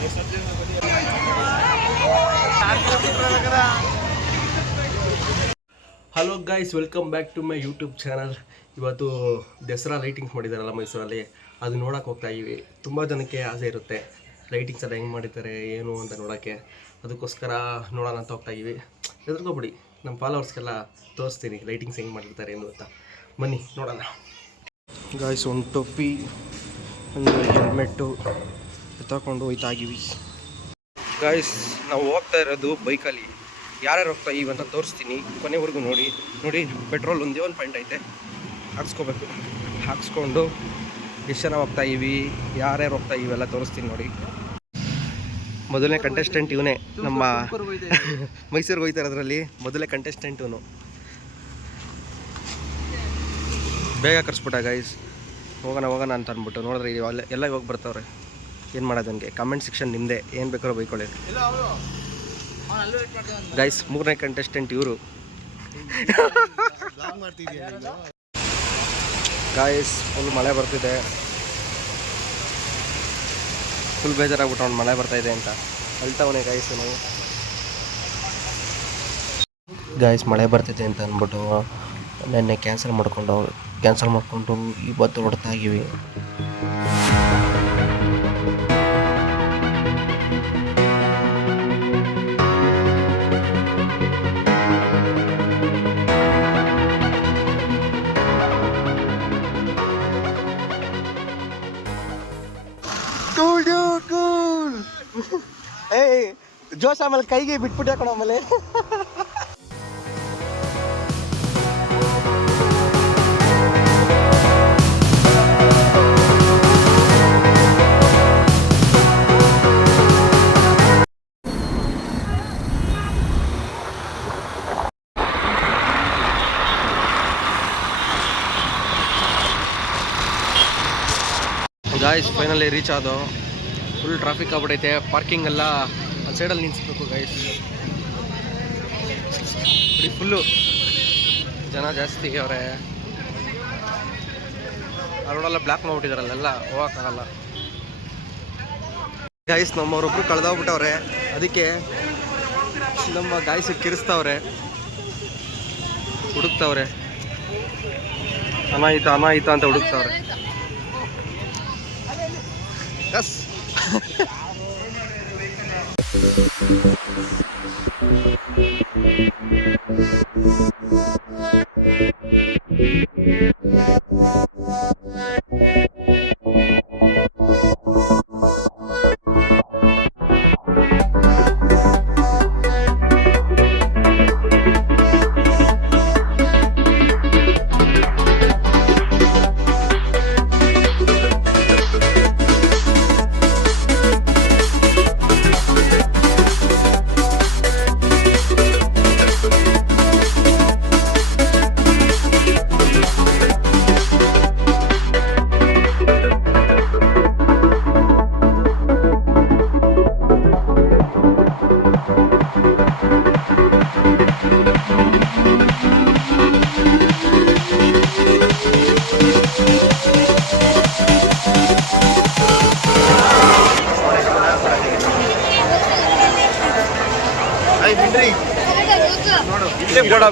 Hello guys, welcome back to my YouTube channel. ಇವತ್ತು Dasara lightings ಮಾಡಿದಾರಲ್ಲ ಮೈಸೂರಲ್ಲಿ, ಅದು ನೋಡೋಕೆ ಹೋಗ್ತಾ ಇದ್ದೀವಿ. ತುಂಬ ಜನಕ್ಕೆ ಆಸೆ ಇರುತ್ತೆ ಲೈಟಿಂಗ್ಸ್ ಎಲ್ಲ ಹೆಂಗೆ ಮಾಡಿದ್ದಾರೆ ಏನು ಅಂತ ನೋಡೋಕ್ಕೆ. ಅದಕ್ಕೋಸ್ಕರ ನೋಡೋಣ ಅಂತ ಹೋಗ್ತಾ ಇದ್ದೀವಿ. ಹೆದರ್ಕೊಬಿಡಿ, ನಮ್ಮ ಫಾಲೋವರ್ಸ್ಗೆಲ್ಲ ತೋರಿಸ್ತೀನಿ ಲೈಟಿಂಗ್ಸ್ ಹೆಂಗೆ ಮಾಡಿರ್ತಾರೆ ಏನು ಅಂತ. ಬನ್ನಿ ನೋಡೋಣ. ಗಾಯ್ಸ್, ಒಂದು ಟೊಪ್ಪಿ, ಒಂದು ಹೆಲ್ಮೆಟ್ಟು ತಗೊಂಡು ಹೋಯ್ತಾ ಇದ್ದೀವಿ. ಗಾಯ್ಸ್, ನಾವು ಹೋಗ್ತಾ ಇರೋದು ಬೈಕಲ್ಲಿ. ಯಾರ್ಯಾರು ಹೋಗ್ತಾ ಇವಿ ಅಂತ ತೋರಿಸ್ತೀನಿ, ಕೊನೆವರೆಗೂ ನೋಡಿ. ಪೆಟ್ರೋಲ್ ಒಂದೇ ಒಂದು ಪಾಯಿಂಟ್ ಐತೆ, ಹಾಕ್ಸ್ಕೋಬೇಕು. ಹಾಕ್ಸ್ಕೊಂಡು ಎಷ್ಟು ಜನ ಹೋಗ್ತಾ ಇವಿ, ಯಾರ್ಯಾರು ಹೋಗ್ತಾ ಇವೆಲ್ಲ ತೋರಿಸ್ತೀನಿ ನೋಡಿ. ಮೊದಲನೇ ಕಂಟೆಸ್ಟೆಂಟ್ ಇವನೇ, ನಮ್ಮ ಮೈಸೂರಿಗೆ ಹೋಗ್ತಾ ಇರೋದ್ರಲ್ಲಿ ಮೊದಲನೇ ಕಂಟೆಸ್ಟೆಂಟ್ ಇವನು. ಬೇಗ ಕರ್ಸ್ಬಿಟ್ಟ ಗೈಸ್, ಹೋಗೋಣ ಅಂತ ಅಂದ್ಬಿಟ್ಟು. ನೋಡಿದ್ರೆ ಎಲ್ಲ ಹೋಗಿ ಬರ್ತಾವ್ರೆ. ಏನು ಮಾಡೋದು ನನಗೆ? ಕಮೆಂಟ್ ಸೆಕ್ಷನ್ ನಿಮ್ಮದೇ, ಏನು ಬೇಕಾದ್ರೂ ಬೈಕೊಳ್ಳಿ ಗೈಸ್. ಮೂರನೇ ಕಂಟೆಸ್ಟೆಂಟ್ ಇವರು. ಗಾಯ್ಸ್, ಫುಲ್ ಮಳೆ ಬರ್ತಿದೆ. ಫುಲ್ ಬೇಜಾರಾಗ್ಬಿಟ್ಟು ಅವ್ನು ಮಳೆ ಬರ್ತಾಯಿದೆ ಅಂತ ಅಳ್ತಾವನೆ ಗಾಯ್ಸ್. ನಾವು ಗಾಯ್ಸ್ ಮಳೆ ಬರ್ತಿದೆ ಅಂತ ಅಂದ್ಬಿಟ್ಟು ನೆನ್ನೆ ಕ್ಯಾನ್ಸಲ್ ಮಾಡಿಕೊಂಡು ಇವತ್ತು ಹೊಡ್ತಾ ಇದ್ದೀವಿ. ಜೋಶ್ ಆಮೇಲೆ ಕೈಗೆ ಬಿಟ್ಬಿಟ್ಟೆ ಕಣ. ಆಮೇಲೆ ಗಾಯ್ಸ್ ಫೈನಲಿ ರೀಚ್ ಆದೋ. ಫುಲ್ ಟ್ರಾಫಿಕ್ ಆಗ್ಬಿಟ್ಟೈತೆ. ಪಾರ್ಕಿಂಗ್ ಎಲ್ಲ ಆ ಸೈಡಲ್ಲಿ ನಿಲ್ಲಿಸ್ಬೇಕು ಗಾಯ್ಸ್. ಫುಲ್ಲು ಜನ ಜಾಸ್ತಿ ಅವರೇ. ಆ ರೋಡೆಲ್ಲ ಬ್ಲಾಕ್ ಮಾಡಿಬಿಟ್ಟಿದಾರಲ್ಲೆಲ್ಲ, ಹೋಗೋಕ್ಕಾಗಲ್ಲ ಗಾಯ್ಸ್. ನಮ್ಮವ್ರೊಬ್ರು ಕಳೆದೋಗ್ಬಿಟ್ಟವ್ರೆ, ಅದಕ್ಕೆ ನಮ್ಮ ಗಾಯ್ಸ್ ಕಿರಿಸ್ತವ್ರೆ, ಹುಡುಕ್ತವ್ರೆ. ಅನಾಯಿತ ಅಂತ ಹುಡುಕ್ತವ್ರೆ. ಎಸ್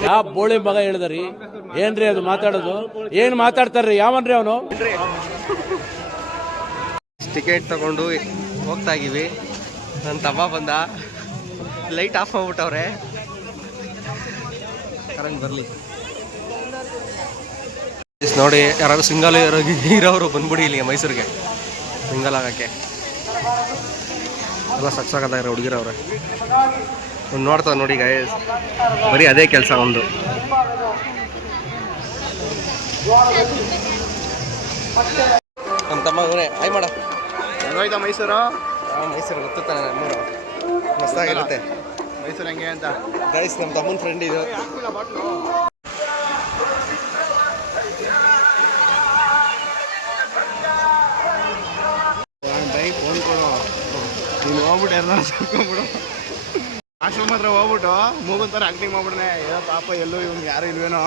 ಯಾವ ಬೋಳಿ ಮಗ ಹೇಳಿದ್ರಿ ಏನ್ರಿ ಅದು ಮಾತಾಡೋದು? ಏನ್ ಮಾತಾಡ್ತಾರ್ರಿ? ಯಾವನ್ರಿ ಅವನು? ಟಿಕೆಟ್ ತಗೊಂಡು ಹೋಗ್ತಾ ಇದೀವಿ. ನನ್ನ ತಮ್ಮ ಬಂದ, ಲೈಟ್ ಆಫ್ ಮಾಡ್ಬಿಟ್ಟವ್ರೆ. ಕರೆಂಟ್ ಬರಲಿ ನೋಡಿ. ಯಾರು ಸಿಂಗಲ್ ಇರೋರು ಬಂದ್ಬಿಡಿ ಇಲ್ಲಿ ಮೈಸೂರಿಗೆ ಸಿಂಗಲ್ ಆಗೋಕ್ಕೆ. ಎಲ್ಲ ಸಕ್ಸಾಗದಾಗಿರೋ ಹುಡುಗಿರವ್ರೆ. ಒಂದು ನೋಡ್ತಾವೆ ನೋಡಿ ಗೈಸ್, ಬರೀ ಅದೇ ಕೆಲಸ ಒಂದು. ನಮ್ಮ ತಮ್ಮ ಇವನೇ. ಆಯ್ ಮಾಡ ಹೋಯ್ತಾ ಮೈಸೂರು? ಮೈಸೂರು ಗೊತ್ತಾನೆ, ನಮ್ಮೂರು ಮಸ್ತಾಗಿರುತ್ತೆ ಮೈಸೂರು ಹೆಂಗೆ ಅಂತ ಗೈಸ್. ನಮ್ಮ ತಮ್ಮನ ಫ್ರೆಂಡ್ ಇದು. ಫೋನ್ ಕೊಡು, ನೀನು ಹೋಗ್ಬಿಟ್ಟು ಎಲ್ಲ ಸಾಕೊಂಡ್ಬಿಡು. ಆಶ್ರಮ ಹತ್ರ ಹೋಗ್ಬಿಟ್ಟು ಮೂಗನ್ ಥರ ಆಕ್ಟಿಂಗ್ ಮಾಡ್ಬಿಡ್ನೆ. ಏನೋ ಪಾಪ ಎಲ್ಲೂ ಇವ್ನಿಗೆ ಯಾರು ಇಲ್ವೇನೋ.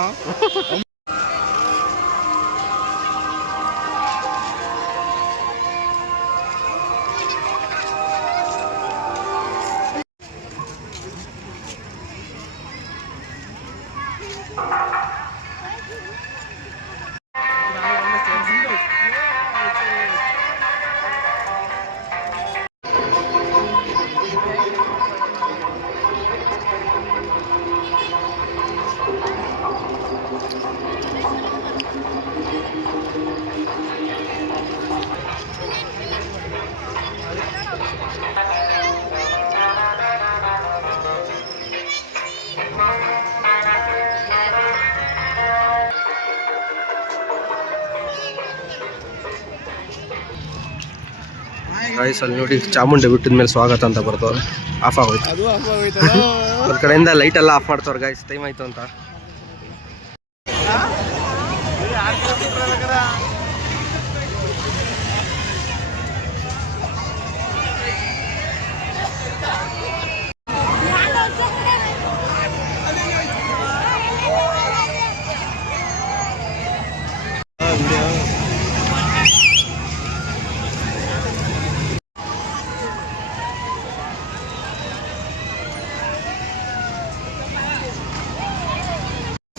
ಗಾಯ್ಸ್ ಅಲ್ಲಿ ನೋಡಿ ಚಾಮುಂಡಿ ಬಿಟ್ಟಿದ ಮೇಲೆ ಸ್ವಾಗತ ಅಂತ ಬರ್ತವ್ರೆ. ಆಫ್ ಆಗೋಯ್ತು. ಅದು ಆಫ್ ಆಗೋಯ್ತಲ್ಲ. ಒಂದ್ ಕಡೆಯಿಂದ ಲೈಟ್ ಎಲ್ಲ ಆಫ್ ಮಾಡ್ತವ್ರೆ ಗಾಯ್ಸ್, ಟೈಮ್ ಆಯ್ತು ಅಂತ.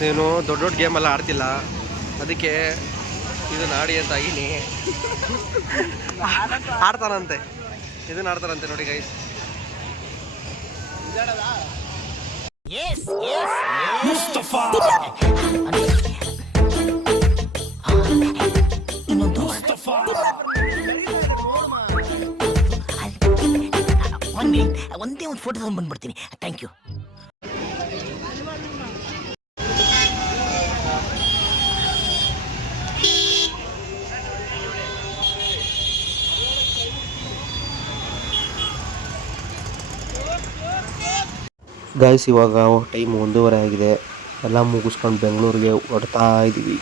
ನೀನು ದೊಡ್ಡ ದೊಡ್ಡ ಗೇಮ್ ಎಲ್ಲ ಆಡ್ತಿಲ್ಲ, ಅದಕ್ಕೆ ಇದನ್ನ ಆಡಿ ಅಂತ ಆಗಿನಿ. ಆಡ್ತಾರಂತೆ, ಇದನ್ನ ಆಡ್ತಾರಂತೆ ನೋಡಿ ಗೈಸ್. ಒಂದೇ ಒಂದು ಫೋಟೋ ತಗೊಂಡು ಬಂದ್ಬಿಡ್ತೀನಿ. Thank you. ಗಾಯ್ಸ್ ಇವಾಗ ಟೈಮ್ 1:30 ಆಗಿದೆ. ಎಲ್ಲ ಮುಗಿಸ್ಕೊಂಡು ಬೆಂಗಳೂರಿಗೆ ಹೊರಡ್ತಾ ಇದ್ದೀವಿ.